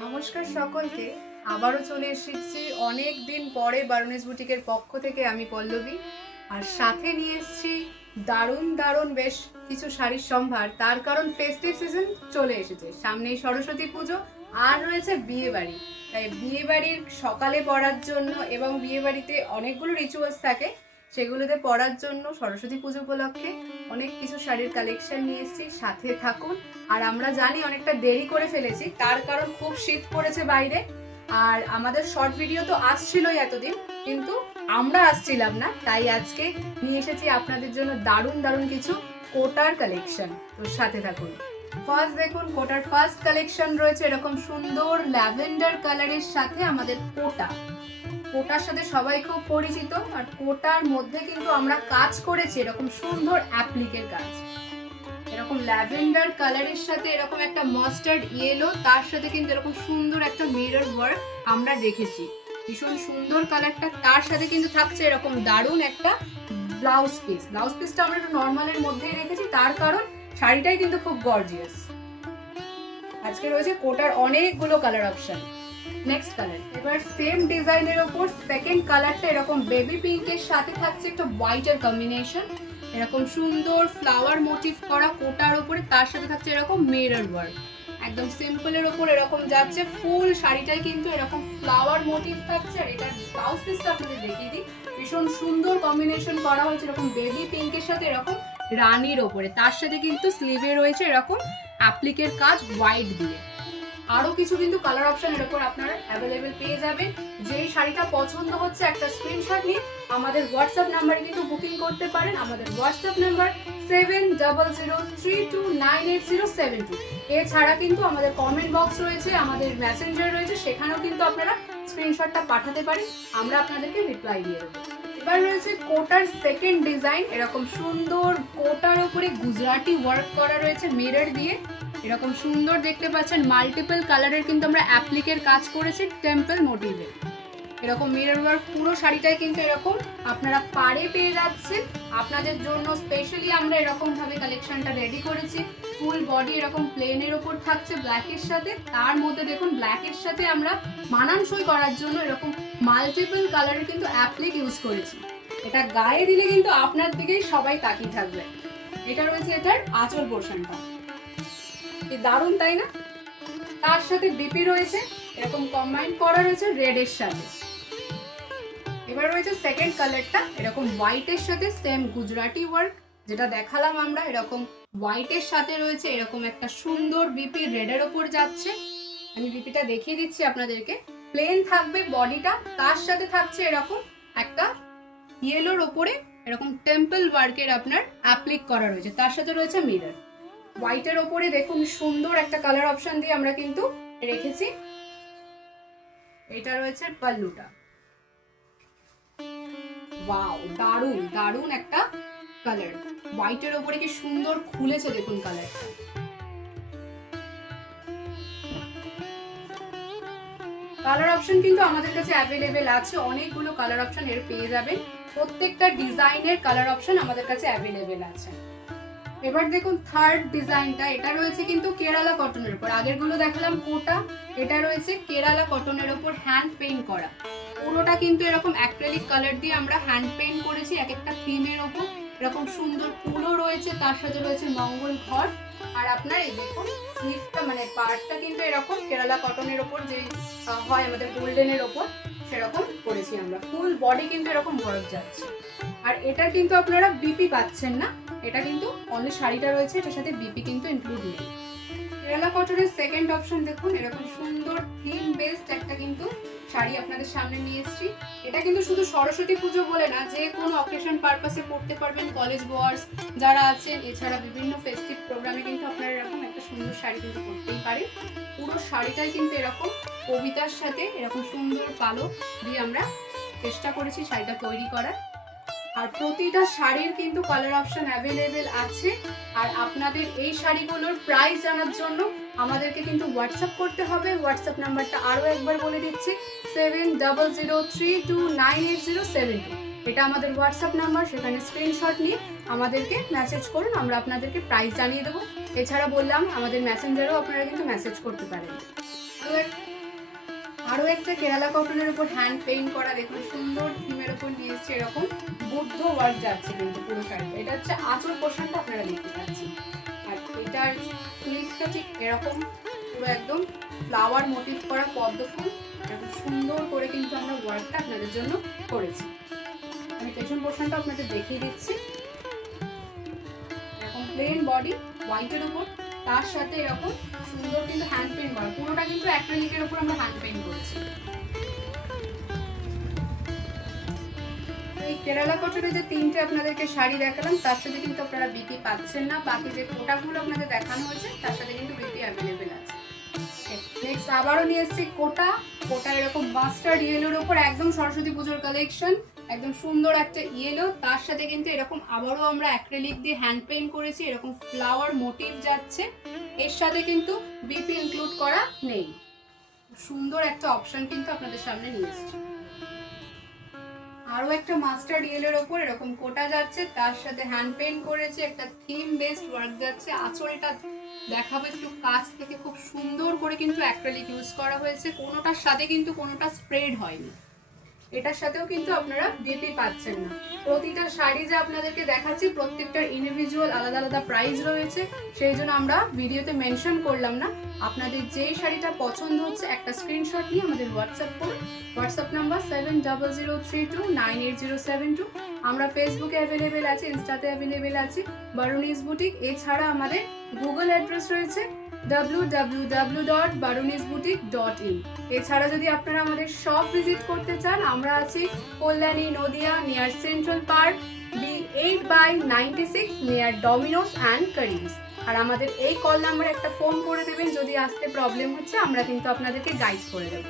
নমস্কার সকলকে। আবারও চলে এসেছি অনেক দিন পরে বারুনিস বুটিকের পক্ষ থেকে। আমি পল্লবী, আর সাথে নিয়ে এসেছি দারুণ দারুণ বেশ কিছু শাড়ির সম্ভার। তার কারণ ফেস্টিভ সিজন চলে এসেছে, সামনেই সরস্বতী পুজো আর রয়েছে বিয়ে বাড়ি। তাই বিয়ে বাড়ির সকালে পরার জন্য এবং বিয়ে বাড়িতে অনেকগুলো রিচুয়ালস থাকে, সেগুলোতে পরার জন্য সরস্বতী পুজো উপলক্ষে অনেক কিছু শাড়ির কালেকশন নিয়ে এসেছি। সাথে থাকুন। আর আমরা জানি অনেকটা দেরি করে ফেলেছি, তার কারণ খুব শীত পড়েছে বাইরে, আর আমাদের শর্ট ভিডিও তো আসছিলই এতদিন, কিন্তু আমরা আসছিলাম না। তাই আজকে নিয়ে এসেছি আপনাদের জন্য দারুণ দারুণ কিছু কোটার কালেকশন। তো সাথে থাকুন। ফার্স্ট দেখুন, কোটার ফার্স্ট কালেকশন রয়েছে এরকম সুন্দর ল্যাভেন্ডার কালারের সাথে আমাদের কোটা। কোটার সাথে সবাই খুব পরিচিত, আর কোটার মধ্যে কিন্তু আমরা কাজ করেছি এরকম সুন্দর অ্যাপ্লিকের কাজ। এরকম ল্যাভেন্ডার কালারের সাথে এরকম একটা মাস্টার্ড ইয়েলো, তার সাথে কিন্তু এরকম সুন্দর একটা মিরর ওয়ার্ক আমরা রেখেছি। ভীষণ সুন্দর কালারটা। তার সাথে কিন্তু থাকছে এরকম দারুণ একটা ব্লাউজ পিস। ব্লাউজ পিসটা আমরা একটু নর্মালের মধ্যেই রেখেছি, তার কারণ শাড়িটাই কিন্তু খুব গর্জিয়াস। আজকে রয়েছে কোটার অনেকগুলো কালার অপশন। নেক্সট কালার, এবার সেম ডিজাইনের ওপর সেকেন্ড কালারটা এরকম বেবি পিঙ্কের সাথে থাকছে একটা হোয়াইটের কম্বিনেশন। এরকম সুন্দর ফ্লাওয়ার মোটিভ করা কোটার ওপরে, তার সাথে থাকছে এরকম মিরর ওয়ার্ক। একদম সিম্পলের ওপর এরকম যাচ্ছে, ফুল শাড়িটাই কিন্তু এরকম ফ্লাওয়ার মোটিভ থাকছে। আর এটার ব্লাউজ পিসটা আপনাদের দেখিয়ে দিই, ভীষণ সুন্দর কম্বিনেশন করা হয়েছে এরকম বেবি পিঙ্কের সাথে এরকম রানির ওপরে। তার সাথে কিন্তু স্লিভে রয়েছে এরকম অ্যাপ্লিকের কাজ হোয়াইট দিয়ে। আরো কিছু কিন্তু কালার অপশন এর উপর আপনারা অ্যাভেলেবেল পেয়ে যাবেন। যেই শাড়িটা পছন্দ হচ্ছে একটা স্ক্রিনশট নিয়ে আমাদের হোয়াটসঅ্যাপ নাম্বারে কিন্তু বুকিং করতে পারেন। আমাদের হোয়াটসঅ্যাপ নাম্বার 7003298072। এছাড়া কিন্তু আমাদের কমেন্ট বক্স রয়েছে, আমাদের মেসেঞ্জার রয়েছে, সেখানেও কিন্তু আপনারা স্ক্রিনশটটা পাঠাতে পারেন, আমরা আপনাদেরকে রিপ্লাই দিয়ে দেবো। এবার রয়েছে কোটার সেকেন্ড ডিজাইন। এরকম সুন্দর কোটার উপরে গুজরাটি ওয়ার্ক করা রয়েছে মিরর দিয়ে। এরকম সুন্দর দেখতে পাচ্ছেন, মাল্টিপল কালারের কিন্তু আমরা অ্যাপ্লিকের কাজ করেছি টেম্পল মোটিভে। এরকম মিরর ওয়ার্ক পুরো শাড়িটাই কিন্তু এরকম আপনারা পাড়ে পেয়ে যাচ্ছেন। আপনাদের জন্য স্পেশালি আমরা এরকম ভাবে কালেকশনটা রেডি করেছি। ফুল বডি এরকম প্লেনের ওপর থাকছে ব্ল্যাকের সাথে, তার মধ্যে দেখুন ব্ল্যাকের সাথে আমরা মানানসই করার জন্য এরকম মাল্টিপল কালারের কিন্তু অ্যাপ্লিক ইউজ করেছি। এটা গায়ে দিলে কিন্তু আপনার দিকেই সবাই তাকিয়ে থাকবে। এটা রয়েছে এটার আঁচল পোর্শনটা, দারুণ তাই না? তার সাথে বিপি রয়েছে এরকম কম্বাইন করা রয়েছে রেড এর সাথে। এবার রয়েছে সেকেন্ড কালারটা এরকম হোয়াইটের সাথে সেম গুজরাটি ওয়ার্ক, যেটা দেখালাম আমরা এরকম হোয়াইটের সাথে রয়েছে এরকম একটা সুন্দর বিপি রেডের ওপর যাচ্ছে। আমি বিপিটা দেখিয়ে দিচ্ছি আপনাদেরকে। প্লেন থাকবে বডিটা, তার সাথে থাকছে এরকম একটা ইয়েলোর ওপরে এরকম টেম্পল ওয়ার্কের আপনার অ্যাপ্লিক করা রয়েছে, তার সাথে রয়েছে মিরর। হোয়াইটের ওপরে দেখুন সুন্দর একটা কালার অপশন দিয়ে আমরা কিন্তু রেখেছি। এটা রয়েছে পাল্লুটা। ওয়াও, দারুণ দারুণ একটা কালার। হোয়াইটের ওপরে কি সুন্দর খুলেছে দেখুন কালারটা। কালার অপশন কিন্তু আমাদের কাছে অ্যাভেলেবেল আছে, অনেকগুলো কালার অপশন এর পেয়ে যাবেন। প্রত্যেকটা ডিজাইনের কালার অপশন আমাদের কাছে অ্যাভেলেবেল আছে। এবার দেখুন থার্ড ডিজাইনটা, এটা রয়েছে কিন্তু কেরালা কটনের উপর। আগেরগুলো দেখালাম কোটা, এটা রয়েছে কেরালা কটনের উপর হ্যান্ড পেইন্ট করা। পুরোটা কিন্তু এরকম অ্যাক্রিলিক কালার দিয়ে আমরা হ্যান্ড পেইন্ট করেছি এক একটা থিমের ওপর। এরকম সুন্দর ফুলও রয়েছে, তার সাথে রয়েছে মঙ্গল ঘর। আর আপনার এই দেখুন স্লিভটা মানে পার্টটা কিন্তু এরকম কেরালা কটনের ওপর যে হয় আমাদের গোল্ডেনের ওপর, সেরকম করেছি আমরা। ফুল বডি কিন্তু এরকম ওয়ার্ক যাচ্ছে। আর এটা কিন্তু আপনারা বিপি পাচ্ছেন না, এটা কিন্তু অনলি শাড়িটা রয়েছে, এটার সাথে বিপি কিন্তু ইনক্লুড নেই। কেরালা কটনের সেকেন্ড অপশন দেখুন, এরকম সুন্দর থিম বেসড একটা কিন্তু শাড়ি আপনাদের সামনে নিয়ে এসেছি। এটা কিন্তু শুধু সরস্বতী পুজো বলে না, যে কোনো অকেশন পারপাসে পড়তে পারবেন কলেজ গোয়ার্স যারা আছেন। এছাড়া বিভিন্ন ফেস্টিভ প্রোগ্রামে কিন্তু আপনারা এরকম একটা সুন্দর শাড়ি কিন্তু পরতেই পারেন। পুরো শাড়িটাই কিন্তু এরকম কবিতার সাথে এরকম সুন্দর পালক দিয়ে আমরা চেষ্টা করেছি শাড়িটা তৈরি করার। আর প্রতিটা শাড়ির কিন্তু কালার অপশন অ্যাভেলেবেল আছে। আর আপনাদের এই শাড়িগুলোর প্রাইস জানার জন্য আমাদেরকে কিন্তু হোয়াটসঅ্যাপ করতে হবে। হোয়াটসঅ্যাপ নাম্বারটা আরও একবার বলে দিচ্ছি, 7003298072। এটা আমাদের হোয়াটসঅ্যাপ নাম্বার, সেখানে স্ক্রিনশট নিয়ে আমাদেরকে মেসেজ করুন, আমরা আপনাদেরকে প্রাইস জানিয়ে দেবো। এছাড়া বললাম আমাদের মেসেঞ্জারেও আপনারা কিন্তু মেসেজ করতে পারেন। আরো একটা কেরালা কটনের উপর হ্যান্ড পেইন্ট করা, দেখুন সুন্দর থিমের উপর নিয়ে এসছে, এরকম বুদ্ধ ওয়ার্ক যাচ্ছে কিন্তু পুরো শাড়িটা। এটা হচ্ছে আঁচল পোর্শনটা আপনারা দেখতে পাচ্ছেন, আর এটার স্লিভসটা ঠিক এরকম পুরো একদম ফ্লাওয়ার মোটিভ করা পদ্ম ফুল, এরকম সুন্দর করে কিন্তু আমরা ওয়ার্কটা আপনাদের জন্য করেছি। আমি পেছন পোর্শনটা আপনাদের দেখিয়ে দিচ্ছি। এরকম প্লেন বডি হোয়াইটের উপর, তার সাথে এরকম সুন্দর কিন্তু হ্যান্ড পেইন্ট করা, পুরোটা কিন্তু অ্যাক্রিলিকের উপর আমরা হ্যান্ড পেইন্ট করেছি। এই কেরালা কটনে যে তিনটে আপনাদেরকে শাড়ি দেখালাম তার সাথে কিন্তু আপনারা বিপি পাচ্ছেন না, বাকি যে কোটাগুলো আপনাদের দেখানো হয়েছে তার সাথে কিন্তু বিপি অ্যাভেলেবেল আছে। নেক্সট আবারও নিয়ে এসেছি কোটা এরকম মাস্টার্ড ইয়েলোর উপর, একদম সরস্বতী পুজোর কালেকশন, একদম সুন্দর একটা ইয়েলো, তার সাথে কিন্তু এরকম আবারও আমরা অ্যাক্রিলিক দিয়ে হ্যান্ড পেইন্ট করেছি, এরকম ফ্লাওয়ার মোটিভ যাচ্ছে, এর সাথে কিন্তু বিপি ইনক্লুড করা নেই। সুন্দর একটা অপশন কিন্তু আপনাদের সামনে নিয়ে এসেছি। আরো একটা মাস্টার্ড ইয়েলোর ওপর এরকম কোটা যাচ্ছে, তার সাথে হ্যান্ড পেইন্ট করেছে, একটা থিম বেসড ওয়ার্ক যাচ্ছে। আঁচলটা দেখাবো একটু কাছ থেকে, খুব সুন্দর করে কিন্তু অ্যাক্রিলিক ইউজ করা হয়েছে, কোনোটার সাথে কিন্তু কোনোটা স্প্রেড হয়নি। এটার সাথেও কিন্তু আপনারা বিপি পাচ্ছেন না। প্রতিটা শাড়ি যে আপনাদেরকে দেখাচ্ছি প্রত্যেকটার ইন্ডিভিজুয়াল আলাদা আলাদা প্রাইস রয়েছে, সেই জন্য আমরা ভিডিওতে মেনশন করলাম না। আপনাদের যেই শাড়িটা পছন্দ হচ্ছে একটা স্ক্রিনশট নিয়ে আমাদের হোয়াটসঅ্যাপ করুন। WhatsApp number 7003298072। আমরা ফেসবুকে অ্যাভেলেবেল আছি, ইনস্টাতে অ্যাভেলেবেল আছি, বারুনিজ বুটিক। এছাড়া আমাদের গুগল অ্যাড্রেস রয়েছে www.baronisboutique.in। এছাড়া যদি আপনারা আমাদের শপ ভিজিট করতে চান, আমরা আছি Kalyani, Nadia, near central park, B8/96 near Domino's and Karim's. আর আমাদের এই কল নাম্বারে একটা ফোন করে দেবেন, যদি আসতে প্রবলেম হচ্ছে আমরা কিন্তু আপনাদেরকে গাইড করে দেবো।